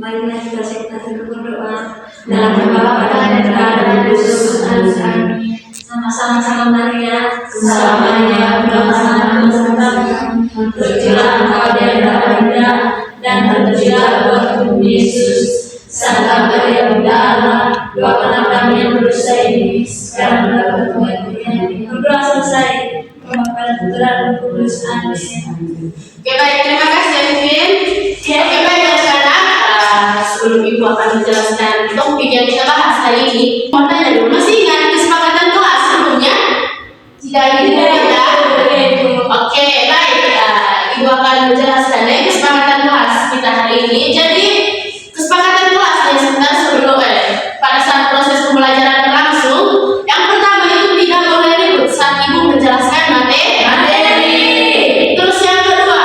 Marilah kita siapkan berdoa dalam nama Bapa dan Putra dan Roh Kudus. Amin. Sama-sama Maria, selamanya bersama Tuhan. Terpujilah Engkau di antara indah dan terpujilah buah tubuh Yesus. Santa Maria Bunda Allah, doakanlah kami yang berdosa ini sekarang dan waktu kematian kami. Berdoa selesai. Bapa dan Putra dan Roh Kudus. Amin. Oke, baik, terima kasih Vin. Oke, baik anak-anak, sebelum ibu akan menjelaskan topik yang kita bahas hari ini, mau tanya dulu, masih ingat kesepakatan kelas sebelumnya? Tidak ingat? Oke, baik, ibu akan menjelaskan kesepakatan kelas kita hari ini. Jadi kesepakatan kelasnya sebentar sebelum pada saat proses pembelajaran berlangsung, yang pertama itu tidak boleh ribut saat ibu menjelaskan materi. Terus yang kedua,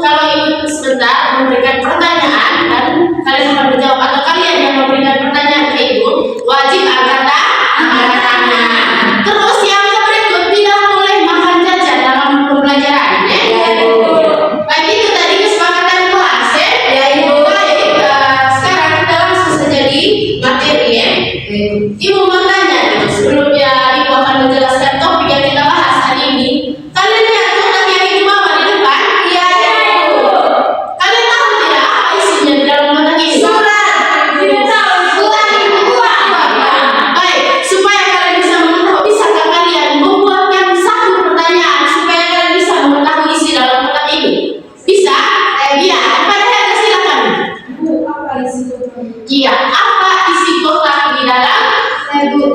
kalau ibu sebentar memberikan pertanyaan dan kalian akan menjawab, atau kalian yang memberikan pertanyaan ke ibu wajib angkat tangan. Terus yang berikut, tidak boleh makan jajan dalam pembelajaran. Baik, itu tadi kesepakatan kelas ya ibu. Baik, sekarang kita langsung saja di materi ya. Ibu mau tanya dulu sebelumnya ibu akan menjelaskan topik yang kita bahas hari ini. Kalian lihat kotak yang ibu bawa di depan? Iya ibu. Kalian tahu tidak apa isinya di dalam kotak ini? Surat. Tidak tahu. Baik, supaya kalian bisa mengetahui, bisakah kalian membuatkan satu pertanyaan supaya kalian bisa mengetahui isi dalam kotak ini? Bisa? Iya. Pada Heather silakan. Bu, apa isi kotak? Iya, apa isi kotak di dalam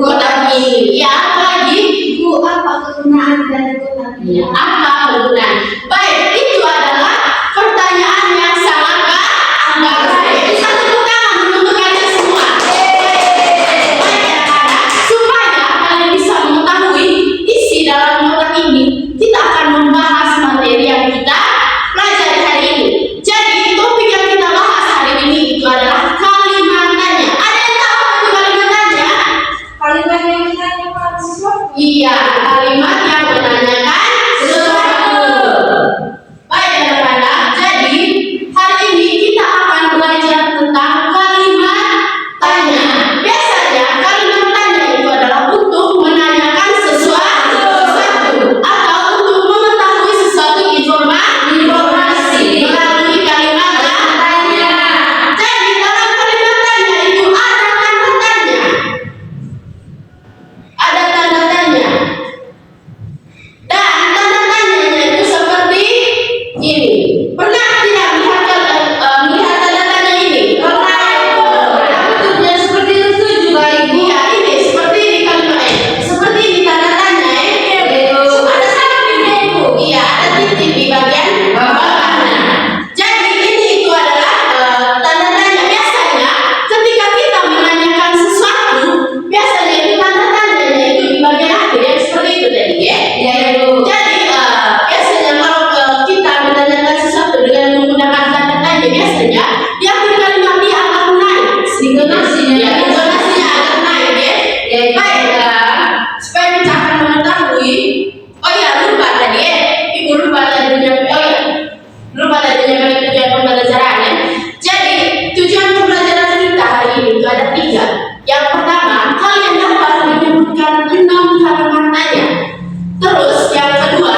kotak ini? Iya, apa lagi? Bu, apa kegunaan dari kotak ini? Iya, apa kegunaan? Baik, itu adalah pertanyaan yang sangat bagus. Satu tepuk tangan untuk kalian semua. Baik anak-anak, supaya kalian bisa mengetahui isi dalam kotak ini, kita akan membahas materi yang kita pelajari hari ini. Jadi topik yang kita bahas hari ini itu adalah kalimat tanya. Ada yang tahu apa itu kalimat tanya? Kalimat yang menanyakan sesuatu. Iya, kalimat yang menanyakan sesuatu. Baik anak-anak, jadi hari ini kita akan belajar tentang kalimat tanya. Biasanya kalimat tanya itu adalah untuk menanyakan sesuatu atau untuk mengetahui sesuatu informasi melalui kalimat tanya. Jadi dalam kalimat tanya itu ada tanda tanya. Ada tanda tanya. Dan tanda tanyanya itu seperti ini. Pernah tidak melihat tanda tanya ini? Bentuknya seperti itu juga ibu. Ya, ini seperti ini kalimat seperti ini tanda tanya ada sampingnya ibu. Iya, ada titik di bagian bawahnya. Jadi ini itu adalah tanda tanya. Biasanya ketika kita menanyakan sesuatu, biasanya itu tanda tanyanya itu di bagian akhir yang seperti itu tadi ya. Jadi biasanya kalau kita menanyakan sesuatu dengan menggunakan tanda tanya, biasanya di akhir kalimat dia akan naik sedikit intonasinya akan naik ya. Baik, supaya kita akan mengetahui. Oh ya, lupa tadi ya. Ibu lupa tadi menyampaikan tujuan pembelajaran ya. Jadi tujuan pembelajaran kita hari ini itu ada 3. Yang pertama, kalian dapat menyebutkan 6 kalimat tanya. Terus yang kedua,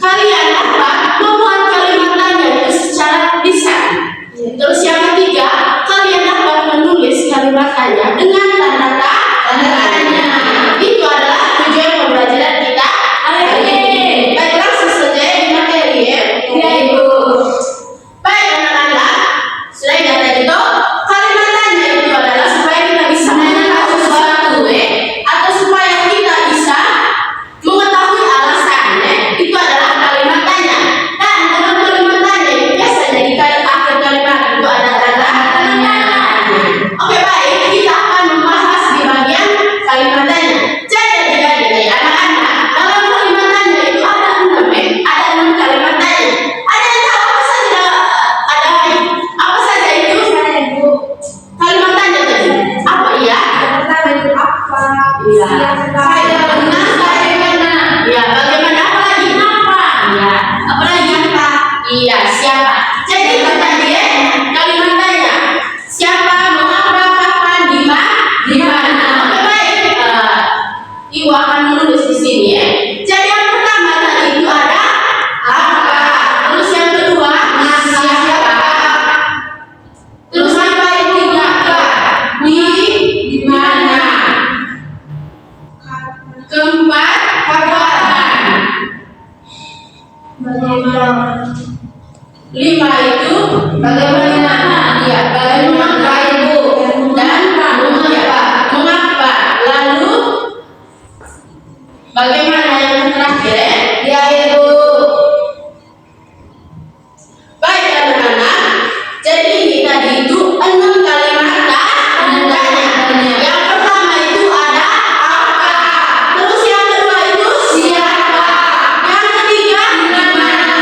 kalian dapat membuat kalimat tanya itu secara lisan. Terus yang ketiga, kalian dapat menulis kalimat tanya dengan tanda tanya. Itu adalah tujuan pembelajaran kita hari ini. Baik, langsung saja di materi ya. Ibu. Baik anak-anak, sudah ingat tadi toh? Kalimat tanya itu adalah supaya kita bisa menanyakan sesuatu atau supaya kita bisa mengetahui alasan itu adalah kalimat tanya. Dan dalam kalimat tanya itu biasanya di akhir kalimat itu ada tanda tanya. Oke, baik, kita akan membahas di bagian kalimat tanya. Jadi adik-adik anak-anak, dalam kalimat tanya itu ada 6 kalimat tanya. Ada yang tahu apa saja itu? Kalimat tanya tadi apa ya? Pertama itu apa? Iya. Saya Bagaimana? Iya. Bagaimana? Apa lagi? Apa? Iya. Apa lagi? Apa? Iya. Siapa? Jadi tadi kalimat tanya 5 itu bagaimana? Ya, bagaimana Ibu? Dan mengapa? Lalu bagaimana yang terakhir? Ya Ibu. Baik anak-anak. Jadi ini tadi itu 6 kalimat tanya. Yang pertama itu ada apa? Terus yang kedua itu siapa? Yang ketiga di mana?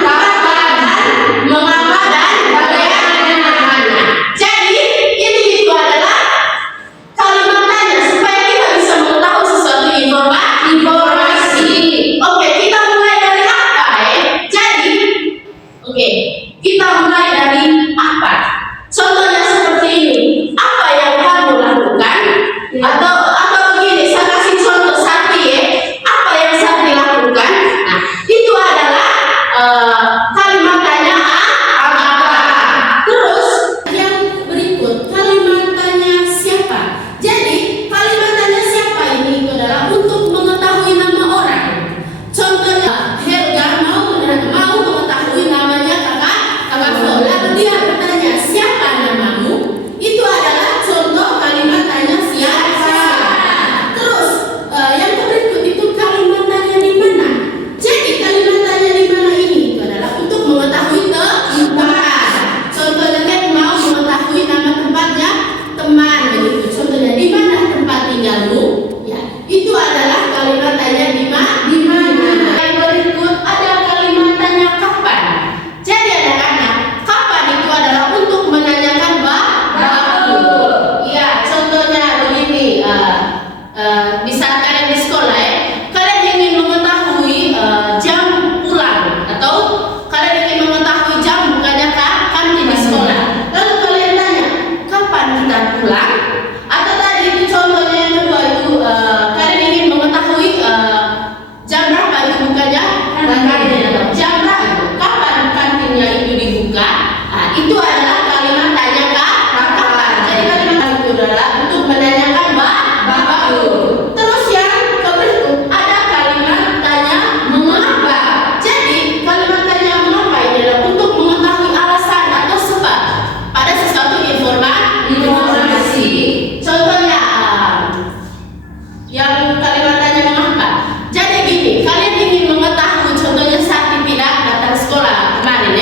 Kapan? Mengapa dan bagaimana? Jadi ini itu adalah kalimat tanya supaya kita bisa mengetahui sesuatu informasi. Oke, kita mulai dari apa Jadi, kita mulai dari apa? Contohnya seperti ini. Apa yang kamu lakukan? Atau begini, saya kasih contoh Sakti Apa yang Sakti lakukan? Nah, itu adalah kalimat tanya apa. Terus yang berikut kalimat tanya siapa. Jadi kalimat tanya siapa ini itu adalah untuk mengetahui nama orang. Contohnya Helga mau mengetahui namanya kakak Flo. Lalu dia bertanya siapa namamu. Itu adalah contoh kalimat tanya siapa. Terus yang berikut itu kalimat tanya di mana. Jadi kalimat tanya di mana ini itu adalah untuk mengetahui tempat. Contohnya kan mau mengetahui nama tempatnya teman begitu. Contohnya di mana tempat tinggalmu? Ya, itu adalah kalimat tanya di mana. Yang berikut ada kalimat tanya kapan. Jadi anak-anak, kapan itu adalah untuk menanyakan waktu. Ya, contohnya begini. Bisa kalian di sekolah kalian ingin mengetahui jam pulang atau kalian ingin mengetahui jam bukanya kantin di sekolah. Lalu kalian tanya, kapan kita pulang? Atau tadi itu contohnya yang kedua itu kalian ingin mengetahui jam berapa itu bukanya kantin atau jam berapa kapan kantinnya itu dibuka. Nah, itu adalah kalimat tanya kapan. Jadi kalimat itu adalah untuk menanyakan waktu. Terus yang berikut ada kalimat tanya mengapa. Jadi kalimat tanya mengapa ini adalah untuk mengetahui alasan atau sebab pada sesuatu informasi. Contohnya yang kalimat tanya mengapa. Jadi gini, kalian ingin mengetahui contohnya Sakti tidak datang sekolah kemarin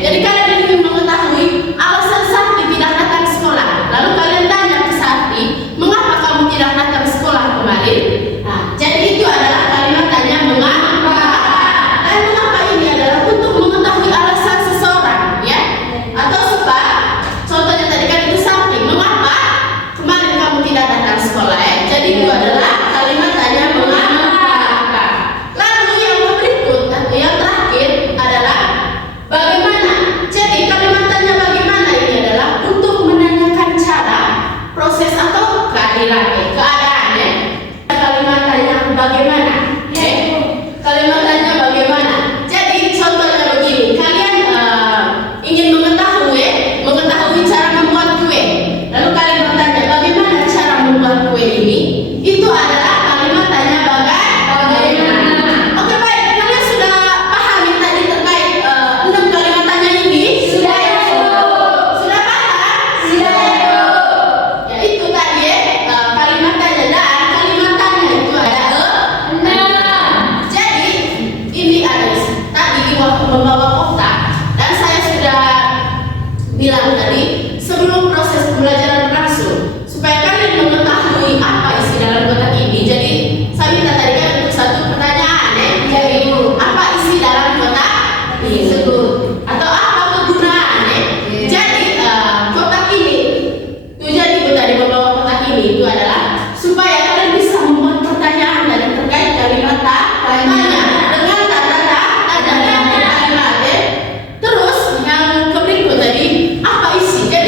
Jadi kalian ingin mengetahui alasan Sakti tidak datang sekolah. Lalu kalian tanya ke Sakti, mengapa kamu tidak datang sekolah kemarin? Nah, jadi itu adalah kalimat tanya mengapa. Dan mengapa ini adalah untuk mengetahui alasan seseorang atau sebab. Contohnya tadi kan itu Sakti, mengapa kemarin kamu tidak datang sekolah Jadi itu adalah kalimat tanya mengapa. Lalu yang berikut atau yang terakhir adalah bagaimana. Jadi kalimat tanya bagaimana ini adalah untuk menanyakan cara, proses atau keadaan Kalimat tanya bagaimana. Kalimat tanya bagaimana. Jadi contohnya begini, kalian ingin mengetahui cara membuat kue. Lalu kalian bertanya bagaimana cara membuat kue ini. Itu adalah kalimat tanya bagaimana. Oke, baik, kalian sudah pahami tadi terkait 6 kalimat tanya ini? Sudah Sudah paham? Ya, itu tadi kalimat tanya dan kalimat tanya itu ada 6. Jadi ini ada tadi di waktu membawa kotak dan saya sudah bilang tadi sebelum proses pembelajaran berlangsung supaya kalian mengetahui apa isi dalam kotak ini. Jadi saya minta tadi kan untuk satu pertanyaan jadi apa isi dalam kotak tersebut atau apa kegunaan Jadi kotak ini tujuan ibu tadi membawa kotak ini itu adalah supaya kalian bisa membuat pertanyaan dari terkait kalimat tanya dengan tanda kalimat. Terus yang berikut tadi apa isi. Jadi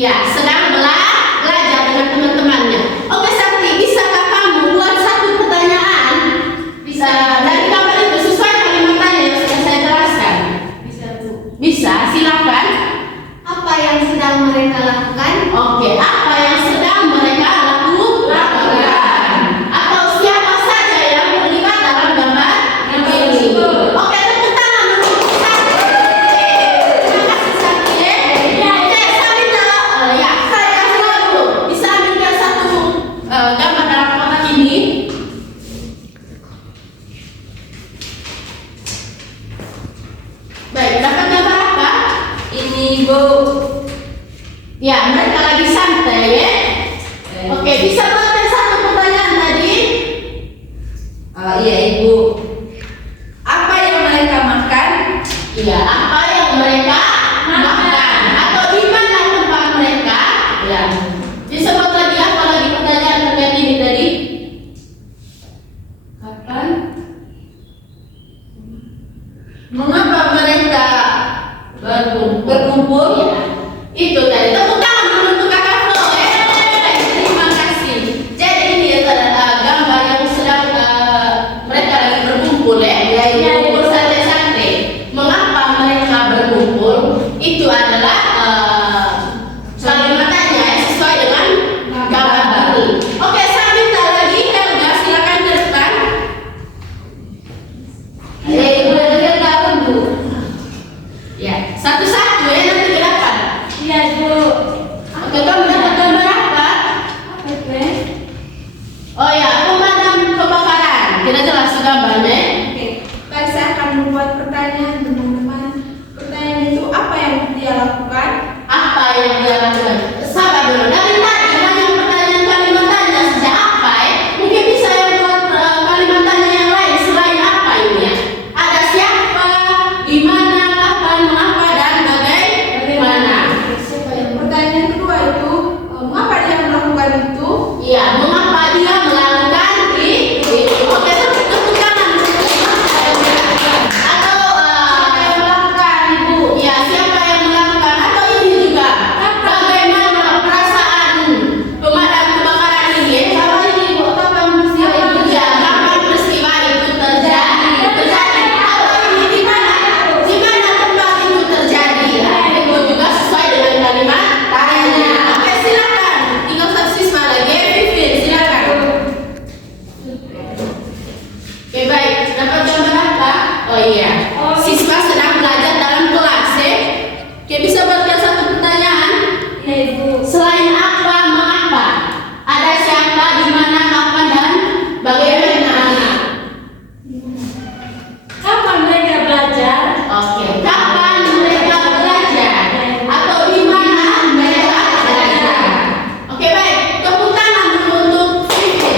Ya, sedang belajar dengan teman-temannya. Oke, Sakti, bisakah kamu buat satu pertanyaan? Bisa dari gambar itu sesuai kalimatnya yang sudah saya jelaskan. Bisa, Bu. Bisa, silakan. Apa yang sedang mereka lakukan? Oke, apa yang sedang mereka lakukan? Atau siapa saja yang terlibat dalam gambar ini? Oke, tepuk tangan dulu. Sakti. Terima kasih, Sakti. Oke, saya minta, ya, saya kasih tahu dulu. Bisa ambilkan satu gambar dalam kotak ini. Baik, dapat gambar apa? Ini, Bu. Ya, mereka lagi santai ya. Oke, bisa buatkan satu pertanyaan tadi. Iya, Ibu. Apa yang mereka makan? Iya, apa yang mereka makan? Atau di mana tempat mereka? Ya. Disebut lagi apa lagi pertanyaan terkait ini tadi? Kapan? Mengapa mereka berkumpul? Ya. Itu tadi. Tepuk tangan dulu untuk Kakak Flo. Terima kasih. Jadi ini gambar yang sedang mereka lagi berkumpul ya. Berkumpul santai-santai. Mengapa mereka berkumpul? Itu adalah kalimatnya sesuai dengan gambar ini. Oke, saya minta lagi Helga, silakan ke depan. Ibu dengar tahun, Bu. Ya, satu-satu ya nanti ke depan. Iya, Bu. Oke, kamu dapat gambar apa? Apa itu? Oh ya, pemadam kebakaran. Tidak jelas gambarnya. Oke, baik, saya akan membuat pertanyaan teman-teman. Pertanyaan itu apa yang dia lakukan? Apa yang dia lakukan? Sabar dulu. Dari tadi hanya pertanyaan kalimat tanya saja apa ya? Mungkin bisa yang buat kalimat tanya yang lain selain apa ini ya? Ada siapa, di mana, kapan, mengapa, dan bagaimana? Siapa yang pertanyaan kedua itu mengapa dia melakukan itu? Iya, mengapa dia melakukan itu? Oke, tepuk tangan. Atau Siapa yang melakukan, Ibu? ya, siapa yang melakukan? Atau ini juga bagaimana perasaan pemadam kebakaran ini? Kalau ini, Ibu, kapan peristiwa itu? Ya, kapan peristiwa itu terjadi? Atau ini di mana? Di mana tempat itu terjadi? Itu juga sesuai dengan kalimat tanya. Oke, silakan. Tinggal satu siswa lagi. Vivin, silakan. Oke, baik. Dapat gambar apa? Oh iya. Siswa sedang belajar dalam kelas ya. Oke, bisa buatkan satu pertanyaan. Iya, Ibu. Selain apa, mengapa? Ada siapa, di mana, kapan, dan bagaimana? Kapan mereka belajar? Oke, kapan mereka belajar? Atau di mana mereka belajar? Oke, baik. Tepuk tangan dulu untuk Vivi.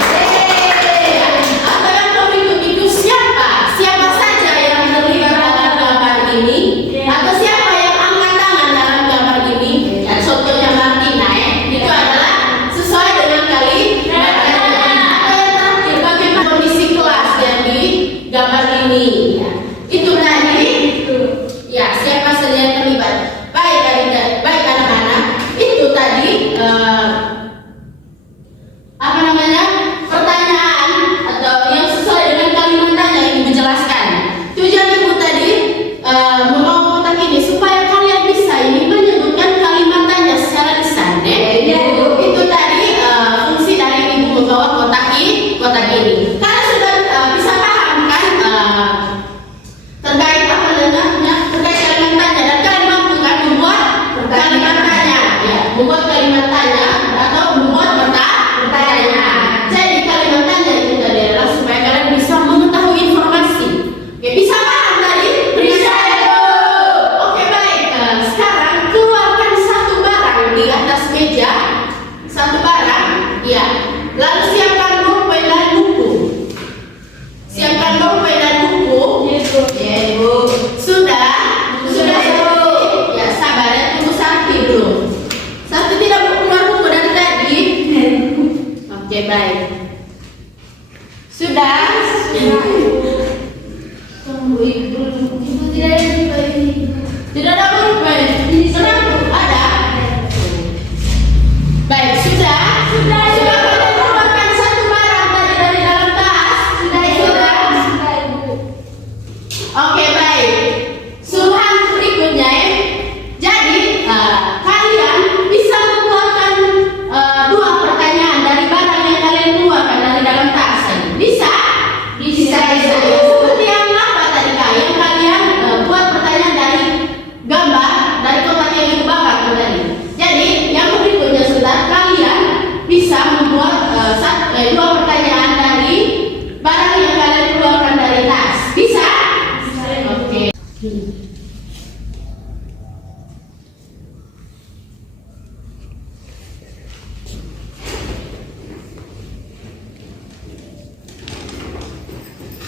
Atau yang berikut itu siapa? Siapa saja yang terlibat dalam gambar ini? Atau siapa yang angkat tangan dalam gambar ini? Ya, contohnya Martina ya. Itu adalah sesuai dengan kalimatnya. Atau yang terakhir, bagaimana kondisi kelas yang di gambar ini? Ya. Itu tadi. Ya, siapa saja yang terlibat? Baik, baik anak-anak. Itu tadi apa namanya? Pertanyaan atau yang sesuai dengan kalimat tanya yang menjelaskan. Tujuan ibu tadi membawa kotak ini supaya kalian bisa ini menyebutkan kalimat tanya secara lisan. Itu tadi fungsi dari ibu membawa kotak ini. Kalian sudah bisa paham kan terkait apa namanya? Terkait kalimat tanya, dan kalian mampu kan membuat kalimat tanya, ya, membuat kalimat tanya atau membuat pertanyaan. Jadi kalimat tanya itu tadi adalah supaya kalian bisa mengetahui informasi. Oke, bisa paham tadi? Bisa. Oke, baik. Sekarang keluarkan satu barang di atas meja, satu barang, ya. Lalu siapkan pulpen dan buku. Siapkan pulpen dan buku. Ya, Ibu. Sudah, Ibu. Ya, sabar ya, tunggu Sakti dulu. Sakti tidak keluar buku dari tadi. Oke, baik. Sudah. Tunggu, Ibu. Ibu tidak ada di ini. Tidak ada pulpen. Kenapa? Ada.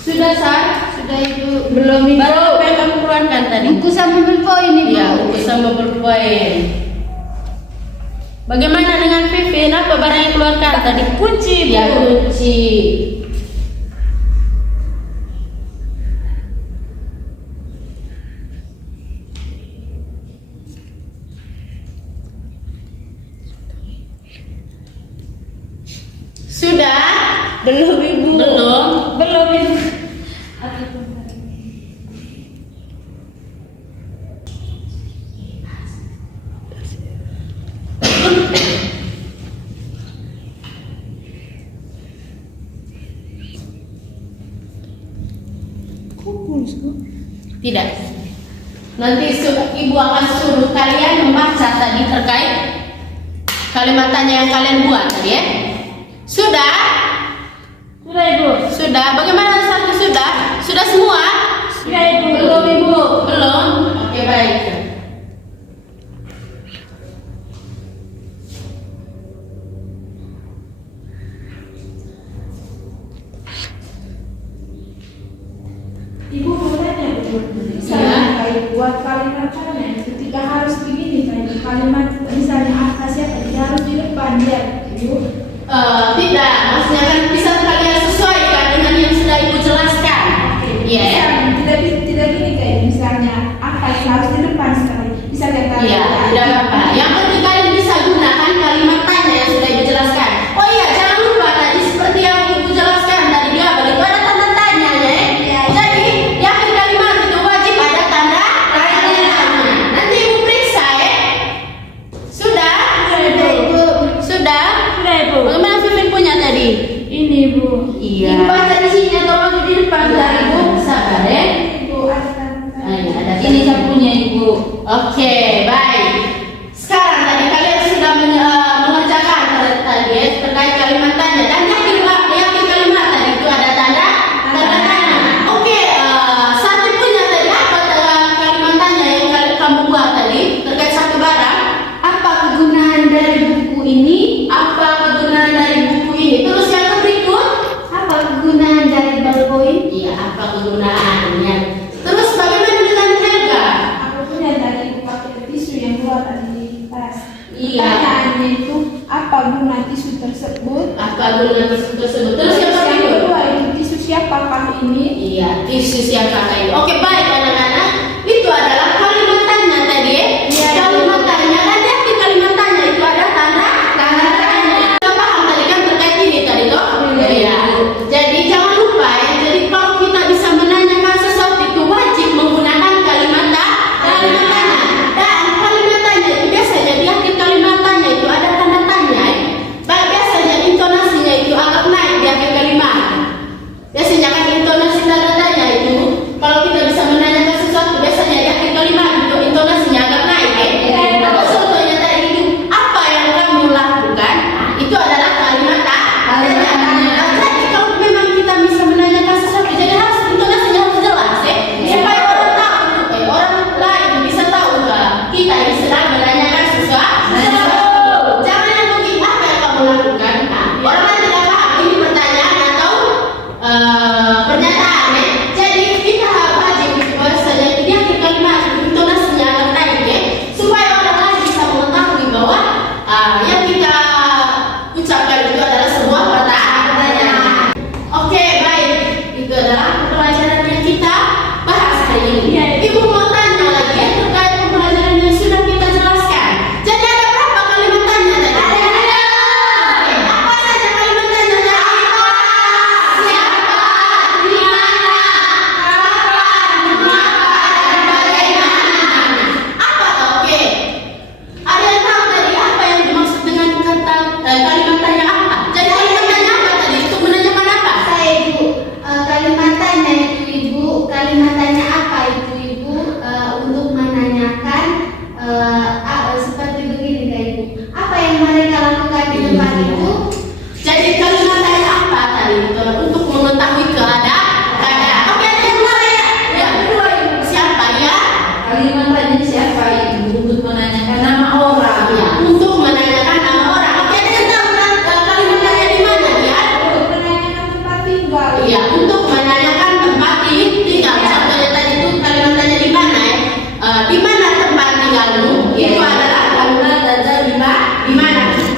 Sudah Sar? Sudah Ibu? Belum Ibu. Baru apa yang kamu keluarkan tadi? Buku sama pulpen Ibu. Ya, buku sama pulpen. Bagaimana dengan Vivin? Apa barang yang keluarkan tadi? Kunci Ibu. Ya, kunci. Sudah? Belum Ibu. Belum? Belum Ibu. Tidak. Nanti Ibu akan suruh kalian membaca tadi terkait kalimat tanya yang kalian buat tadi ya. Sudah? Sudah Ibu. Sudah. Bagaimana satu sudah? Sudah semua? Sudah Ibu. Belum Ibu. Belum? Oke, baik. Ibu mau tanya Bu, misalnya kayak buat kalimat tanya ketika harus begini kayak kalimat misalnya atas siapa dia harus di depan dia Ibu. Tidak, maksudnya kan bisa kalian sesuaikan dengan yang sudah Ibu jelaskan. Iya. Tidak gini kayak misalnya atas harus di depan sekali. Bisa kata. Iya, tidak apa-apa. Yang penting kalian bisa gunakan kalimat tanya yang sudah Ibu jelaskan. Oh iya, jangan lupa tadi seperti yang Ibu jelaskan tadi di awal itu ada tanda tanya ya. Jadi, di akhir kalimat itu wajib ada tanda tanya. Nanti Ibu periksa ya. Sudah? Sudah Ibu. Sudah? Sudah Ibu. Bagaimana Vivin punya tadi? Ini Bu. Iya. Ibu baca di sini atau baca di depan dari Ibu? Sabar ya. Ibu ada tanda. Ada ini saya punya Ibu. Oke, baik. Sekarang tadi kalian sudah mengerjakan tadi ya, terkait kalimat tanya dan di akhir kalimat tadi itu ada tanda tanya. Oke, satu punya tadi apa kalimat tanya yang kamu buat tadi terkait satu barang? Apa kegunaan dari buku ini? Apa kegunaan dari buku ini? Terus yang berikut? Apa kegunaan dari ballpoint? Iya, apa kegunaannya? Terus bagaimana dengan Helga? Aku punya tadi Ibu pakai tisu yang keluar tadi di tas. Iya. Pertanyaannya itu apa guna tisu tersebut? Apa guna tisu tersebut? Terus yang yang berikut? kedua itu tisu siapakah ini? Iya, tisu siap kakak ini. Oke, baik anak-anak. Itu adalah kalimat tanya tadi ya. Iya. Kalimat tanya kan di akhir kalimat tanya itu ada tanda tanya. Kita paham tadi kan terkait ini tadi toh? Iya. Jadi jangan lupa ya. Jadi kalau kita bisa menanyakan sesuatu itu wajib menggunakan kalimat tanya. Dan kalimat tanya itu biasanya di akhir kalimat tanya itu ada tanda tanya. Ya. Biasanya intonasinya itu agak naik di akhir kalimat. Biasanya kan intonasi tanda tanya itu kalau kita bisa menanyakan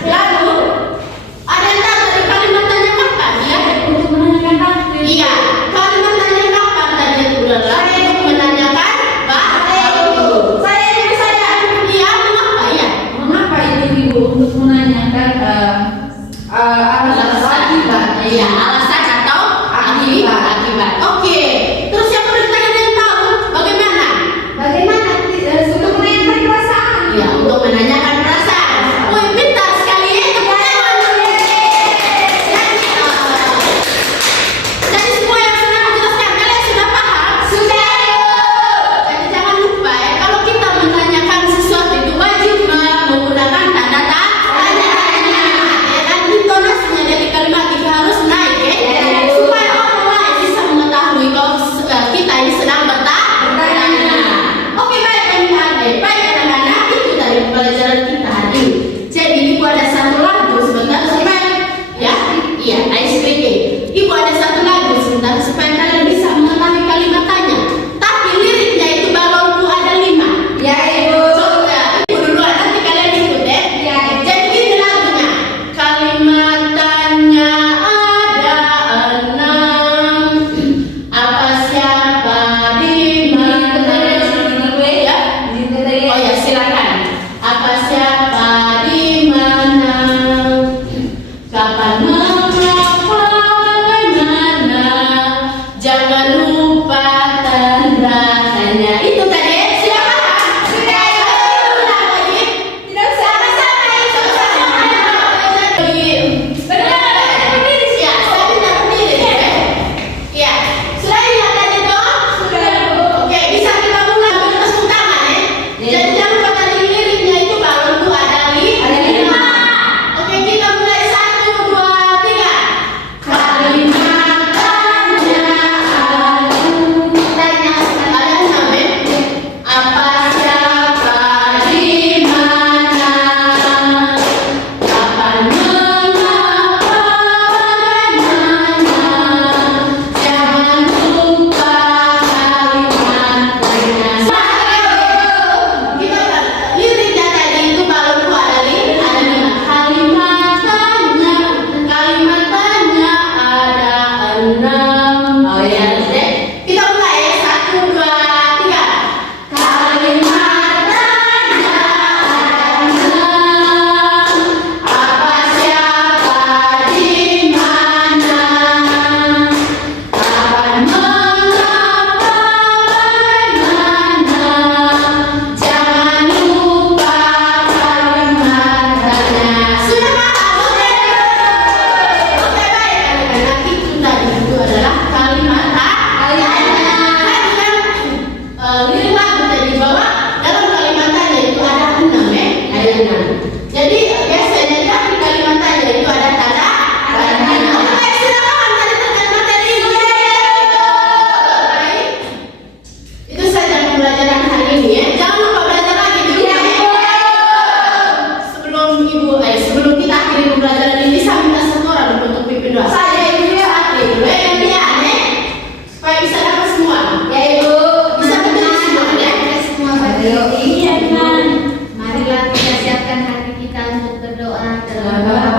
Lalu ada yang tahu dari kalimat tanya kapan ya? Untuk menanyakan takdir. Iya, kalimat tanya kapan tadi itu adalah untuk menanyakan waktu. Saya ibu saya. Iya, mengapa ya? Mengapa itu ibu untuk menanyakan alasan akibat? Iya, alasan atau akibat. Oke. Terus yang perlu ditanya yang tahu bagaimana? Bagaimana untuk menanyakan perasaan? Ya, untuk menanyakan perasaan. Wih, pintar sekali ya. Tepuk tangan. Jadi semua yang sudah menjelaskan kalian sudah paham? Sudah. Jadi jangan lupa ya, kalau kita menanyakan sesuatu itu wajib menggunakan tanda tanya. Ya kan, intonasinya dari kalimat itu harus naik ya. Supaya orang lain bisa mengetahui kalau kita ini sedang bertanya. Oke, baik adik-adik. Baik anak-anak, itu dari pelajaran kita hari ini. Jadi ibu ada satu lagu sebentar supaya ya, iya, I speaking. Ibu ada satu lagu sebentar supaya kalian bisa mengetahui kalimat tanya. Tapi liriknya itu balonku ada 5. Ya ibu. Coba ibu duluan, nanti kalian ikut ya. Ya. Jadi gini lagunya. Kalimat tanya ada 6. Apa, siapa, di mana? Ya. Oh ya, silakan. Apa, siapa, di mana? Kapan, mengapa, bagaimana? Jangan lupa tanda tanya. Itu tadi sudah paham? Sudah. Ulang lagi. Tidak usah. Sama-sama ya, sama-sama. Jadi, Benar. ya, saya minta berdiri ya. Ya, sudah ingat tadi toh? Sudah, Bu. Oke, bisa kita mulai ambil tepuk tangan ya. Jadi jangan lupa tadi liriknya itu balonku ada 5. Oke, kita mulai 1, 2, 3. Kalimat tanya ada 6 ya. Apa, siapa, di mana? Kapan, mengapa, bagaimana? Jangan lupa kalimat tanya. Kita liriknya tadi itu balonku ada 5. Kalimat tanya ada 6. Oh ya, deh. Kita mulai ya. 1, 2, 3. Kalimat tanya ada 6. Apa, siapa, di mana? Kapan, mengapa, bagaimana? Jangan lupa kalimat tanya. Sudah paham? Oke, baik anak-anak, itu tadi itu adalah kalimat tanya. Lirik lagu tadi bahwa dalam kalimat tanya itu ada 6 ya, ada 6. Jadi biasanya di akhir kalimat tanya itu ada tanda tanya. Oke, sudah paham tadi tentang materi ini? Baik. Itu saja pembelajaran hari ini ya. Jangan lupa belajar lagi di rumah ya. Sebelum kita akhiri pembelajaran ini, saya minta satu orang untuk pimpin doa. Saya ibu ya, dulu ya, gantian ya, supaya bisa dapat semua. Ya ibu. Bisa berdiri semua ya. Semua berdiri. Iya, kan. Marilah kita siapkan hati kita untuk berdoa terlebih